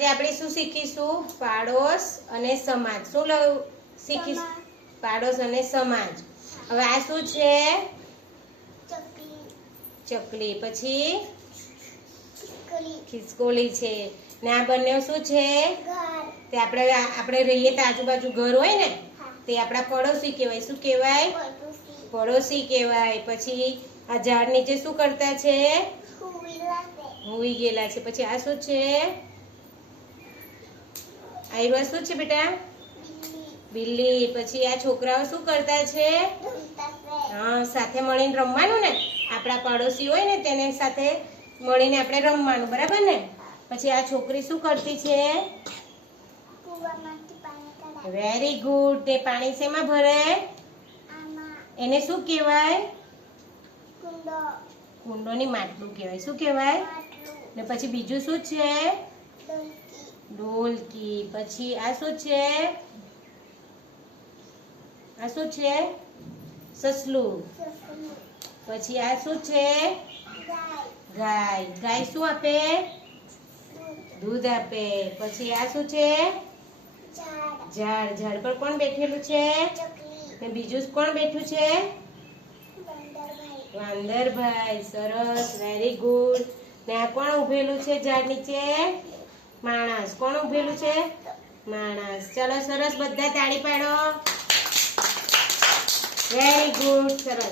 આજે આપણે શું શીખીશું? પાડોશ અને સમાજ. શું શીખીશું? પાડોશ અને સમાજ. હવે આ શું છે? ચકલી. પછી ખિસકોલી છે. ને આ બંને શું છે? તે આપણે રહીએ તો આજુબાજુ ઘર હોય ને, તે આપણા પડોશી કહેવાય. શું કહેવાય? પડોશી કહેવાય. પછી આ ઝાડ નીચે શું કરતા છે? હુઈ ગયેલા છે. પછી આ શું છે? આ શું છે બેટા? બિલ્લી. પછી આ છોકરાઓ શું કરતા છે? હા, સાથે મળીને રમવાનું ને. આપણા પડોશી હોય ને તેને સાથે મળીને આપણે રમવાનું, બરાબર ને? પછી આ છોકરી શું કરતી છે? Very good. તે પાણી શેમાં ભરે? એને શું કહેવાય? કુંડોની માટલું કહેવાય. શું કહેવાય? ને પછી બીજું શું છે? ઢોલકી. પછી આ શું છે? આ શું છે? સસલું. પછી આ શું છે? ગાય. ગાય શું આપે? દૂધ આપે. પછી આ શું છે? ઝાડ. ઝાડ પર કોણ બેઠેલું છે? ને બીજું કોણ બેઠું છે? વાંદરભાઈ. સરસ, વેરી ગુડ. ને આ કોણ ઉભેલું છે ઝાડ નીચે? માણસ. કોણ ઉભેલું છે? માણસ. ચલો સરસ, બધા તાળી પાડો. Very good. સરસ.